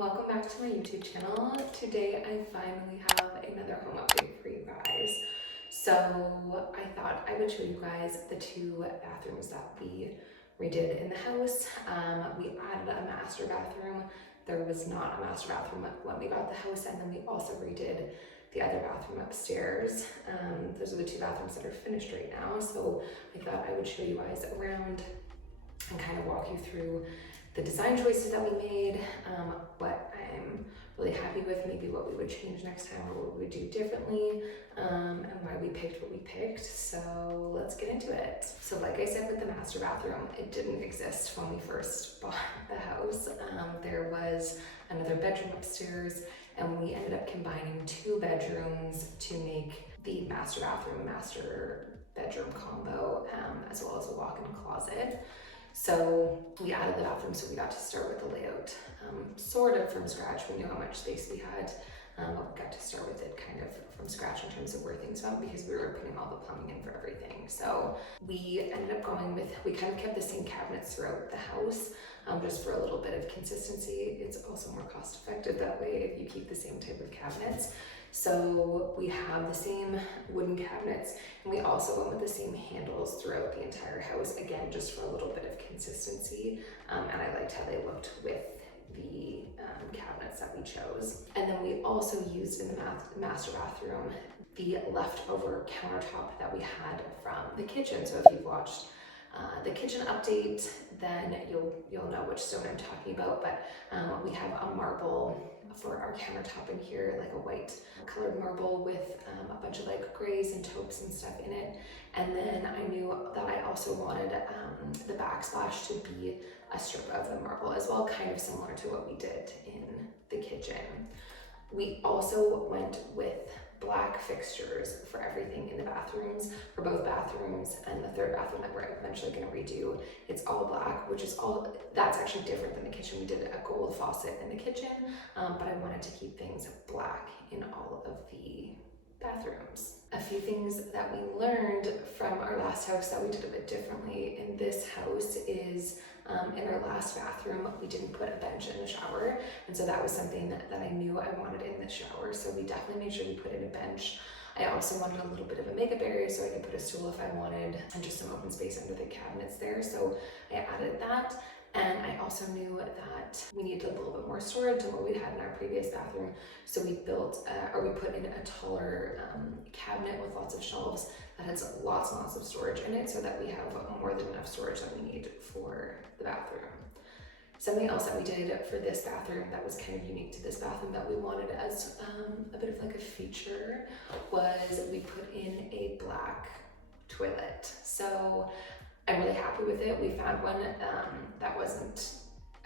Welcome back to my YouTube channel. Today I finally have another home update for you guys. So I thought I would show you guys the two bathrooms that we redid in the house. We added a master bathroom. There was not a master bathroom when we got the house, and then we also redid the other bathroom upstairs. Those are the two bathrooms that are finished right now. So I thought I would show you guys around and kind of walk you through the design choices that we made, what I'm really happy with, maybe what we would change next time or what we would do differently, and why we picked what we picked. So let's get into it. So like I said with the master bathroom, it didn't exist when we first bought the house. There was another bedroom upstairs, and we ended up combining two bedrooms to make the master bathroom, master bedroom combo, as well as a walk-in closet. So we added the bathroom, so we got to start with the layout sort of from scratch. We knew how much space we had, but we got to start with it kind of from scratch in terms of where things went, because we were putting all the plumbing in for everything. So we ended up going with, we kind of kept the same cabinets throughout the house, just for a little bit of consistency. It's also more cost effective that way if you keep the same type of cabinets. So we have the same wooden cabinets, and we also went with the same handles throughout the entire house, again, just for a little bit of consistency. And I liked how they looked with the cabinets that we chose. And then we also used in the master bathroom the leftover countertop that we had from the kitchen. So if you've watched the kitchen update, then you'll know which stone I'm talking about. But we have a marble for our countertop in here, like a white colored marble with a bunch of like grays and taupes and stuff in it. And then I knew that I also wanted the backsplash to be a strip of the marble as well, kind of similar to what we did in the kitchen. We also went with black fixtures for everything in the bathrooms, for both bathrooms, and the third bathroom that we're eventually going to redo. It's all black, which is that's actually different than the kitchen. We did a gold faucet in the kitchen, but I wanted to keep things black in all of the bathrooms. A few things that we learned from our last house that we did a bit differently in this house is in our last bathroom, we didn't put a bench in the shower. And so that was something that I knew I wanted in the shower. So we definitely made sure we put in a bench. I also wanted a little bit of a makeup area so I could put a stool if I wanted, and just some open space under the cabinets there. So I added that. And I also knew that we needed a little bit more storage than what we had in our previous bathroom. So we built, or we put in a taller cabinet with lots of shelves that has lots and lots of storage in it, so that we have more than enough storage that we need for the bathroom. Something else that we did for this bathroom that was kind of unique to this bathroom that we wanted as a bit of like a feature was we put in a black toilet. So I'm really happy with it. We found one that wasn't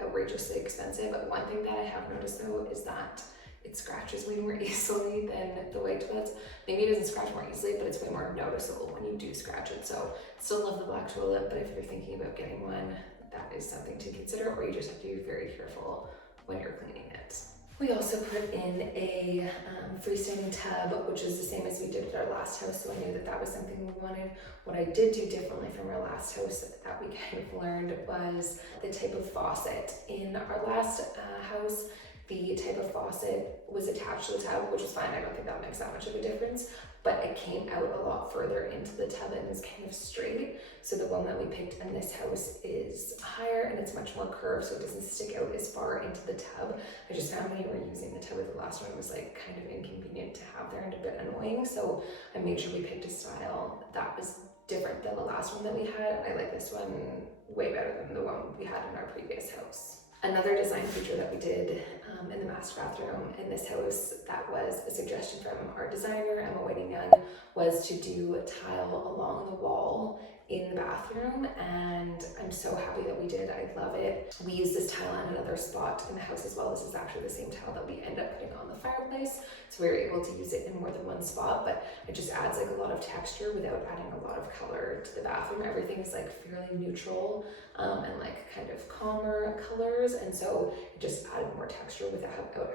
outrageously expensive, but one thing that I have noticed though is that it scratches way more easily than the white toilets. Maybe it doesn't scratch more easily, but it's way more noticeable when you do scratch it. So still love the black toilet, but if you're thinking about getting one, that is something to consider, or you just have to be very careful when you're cleaning it. We also put in a freestanding tub, which is the same as we did with our last house, so I knew that that was something we wanted. What I did do differently from our last house that we kind of learned was the type of faucet. In our last house, the type of faucet was attached to the tub, which was fine. I don't think that makes that much of a difference, but it came out a lot further into the tub and is kind of straight. So the one that we picked in this house is higher and it's much more curved, so it doesn't stick out as far into the tub. I just found when you were using the tub with the last one, it was like kind of inconvenient to have there and a bit annoying. So I made sure we picked a style that was different than the last one that we had. I like this one way better than the one we had in our previous house. Another design feature that we did in the master bathroom in this house that was a suggestion from our designer, Emma Whiting Young, was to do tile along the wall in the bathroom, and I'm so happy that we did. I love it. We used this tile in another spot in the house as well. This is actually the same tile that we end up putting on the fireplace, so we were able to use it in more than one spot, but it just adds like a lot of texture without adding a lot of color to the bathroom. Everything is like fairly neutral and like kind of calmer colors, and so it just added more texture without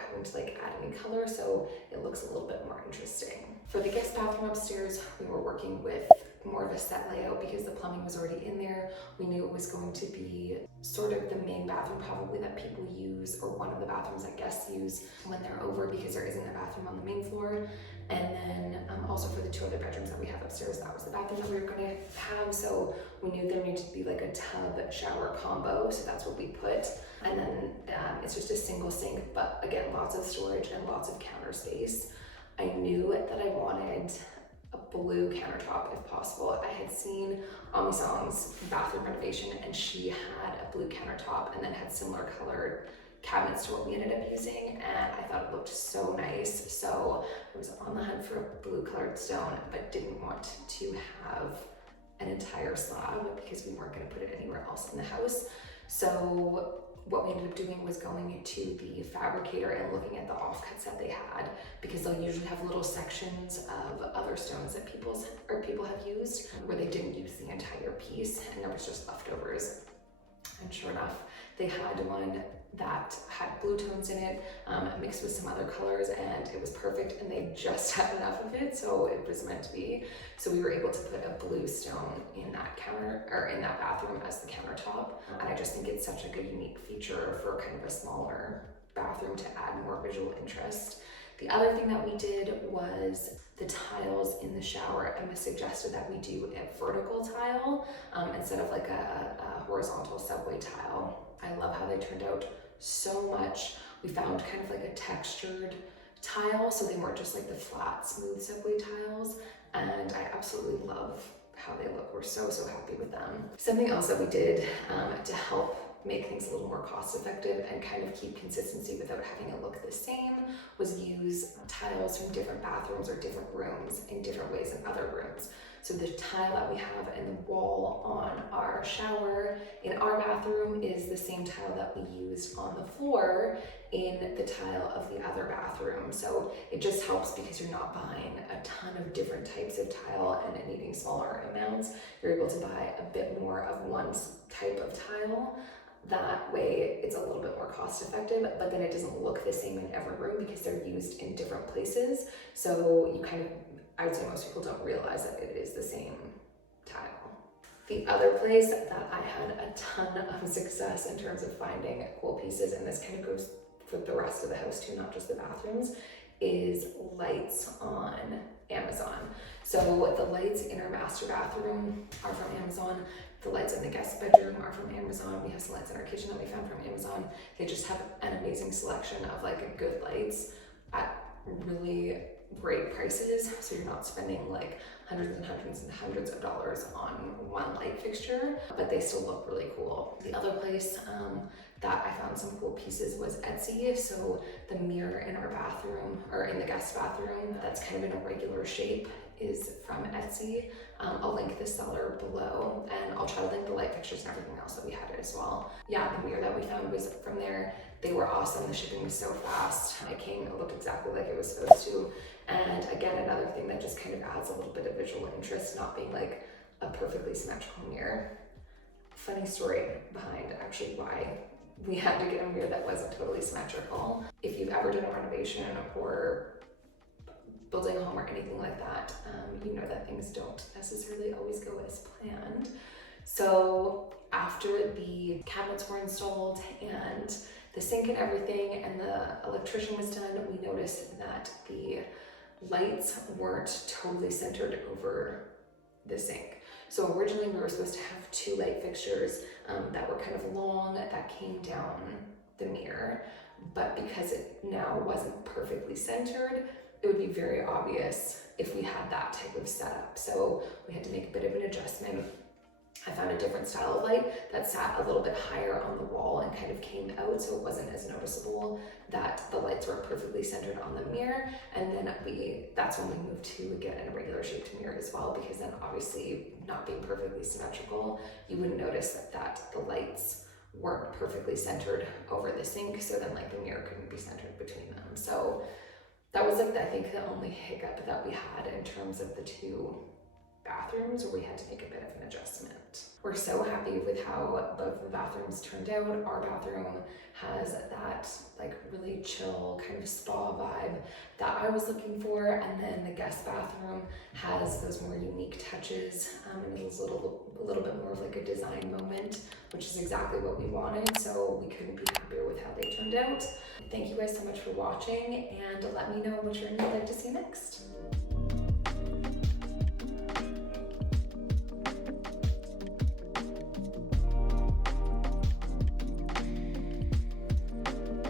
having to like add any color, so it looks a little bit more interesting. For the guest bathroom upstairs, we were working with more of a set layout because the plumbing was already in there. We knew it was going to be sort of the main bathroom probably that people use, or one of the bathrooms that guests use when they're over, because there isn't a bathroom on the main floor. And then also for the 2 other bedrooms that we have upstairs, that was the bathroom that we were going to have. So we knew there needed to be like a tub shower combo, so that's what we put. And then it's just a single sink, but again, lots of storage and lots of counter space. I knew that I wanted a blue countertop if possible. I had seen Amisong's bathroom renovation, and she had a blue countertop and then had similar colored cabinets to what we ended up using, and I thought it looked so nice. So I was on the hunt for a blue colored stone, but didn't want to have an entire slab because we weren't going to put it anywhere else in the house. So what we ended up doing was going to the fabricator and looking at the offcuts that they had, because they'll usually have little sections of other stones that people have used where they didn't use the entire piece and there was just leftovers. And sure enough, they had one that had blue tones in it, mixed with some other colors, and it was perfect, and they just had enough of it, so it was meant to be. So we were able to put a blue stone in that counter, or in that bathroom as the countertop. And I just think it's such a unique feature for kind of a smaller bathroom to add more visual interest. The other thing that we did was the tiles in the shower. Emma suggested that we do a vertical tile instead of like a horizontal subway tile. I love how they turned out so much. We found kind of like a textured tile, so they weren't just like the flat, smooth subway tiles, and I absolutely love how they look. We're so happy with them. Something else that we did to help make things a little more cost effective and kind of keep consistency without having it look the same was use tiles from different bathrooms or different rooms in different ways in other rooms. So the tile that we have in the wall on our shower in our bathroom is the same tile that we used on the floor in the tile of the other bathroom. So it just helps because you're not buying a ton of different types of tile and needing smaller amounts. You're able to buy a bit more of one type of tile. That way it's a little bit more cost effective, but then it doesn't look the same in every room because they're used in different places. So you kind of, I would say most people don't realize that it is the same tile. The other place that I had a ton of success in terms of finding cool pieces, and this kind of goes for the rest of the house too, not just the bathrooms, is lights on Amazon. So the lights in our master bathroom are from Amazon. The lights in the guest bedroom are from Amazon. We have some lights in our kitchen that we found from Amazon. They just have an amazing selection of like good lights at really great prices. So you're not spending like hundreds and hundreds and hundreds of dollars on one light fixture, but they still look really cool. The other place that I found some cool pieces was Etsy. So the mirror in our bathroom, or in the guest bathroom, that's kind of in a regular shape, is from Etsy. I'll link the seller below, and I'll try to link the light fixtures and everything else that we had as well. Yeah, the mirror that we found was from there. They were awesome. The shipping was so fast. It looked exactly like it was supposed to. And again, another thing that just kind of adds a little bit of visual interest, not being like a perfectly symmetrical mirror. Funny story behind actually why we had to get a mirror that wasn't totally symmetrical. If you've ever done a renovation or building a home or anything like that, you know that things don't necessarily always go as planned. So after the cabinets were installed and the sink and everything and the electrician was done, we noticed that the lights weren't totally centered over the sink. So originally we were supposed to have 2 light fixtures that were kind of long that came down the mirror, but because it now wasn't perfectly centered, it would be very obvious if we had that type of setup. So we had to make a bit of an adjustment. I found a different style of light that sat a little bit higher on the wall and kind of came out, so it wasn't as noticeable that the lights weren't perfectly centered on the mirror. And then that's when we moved to get a regular shaped mirror as well, because then obviously not being perfectly symmetrical, you wouldn't notice that the lights weren't perfectly centered over the sink, so then like the mirror couldn't be centered between them. So that was like I think the only hiccup that we had in terms of the 2 bathrooms where we had to make a bit of an adjustment. We're so happy with how both of the bathrooms turned out. Our bathroom has that like really chill kind of spa vibe that I was looking for, and then the guest bathroom has those more unique touches and is a little bit more of like a design moment, which is exactly what we wanted, so we couldn't be happier with how they turned out. Thank you guys so much for watching, and let me know what you'd like to see next.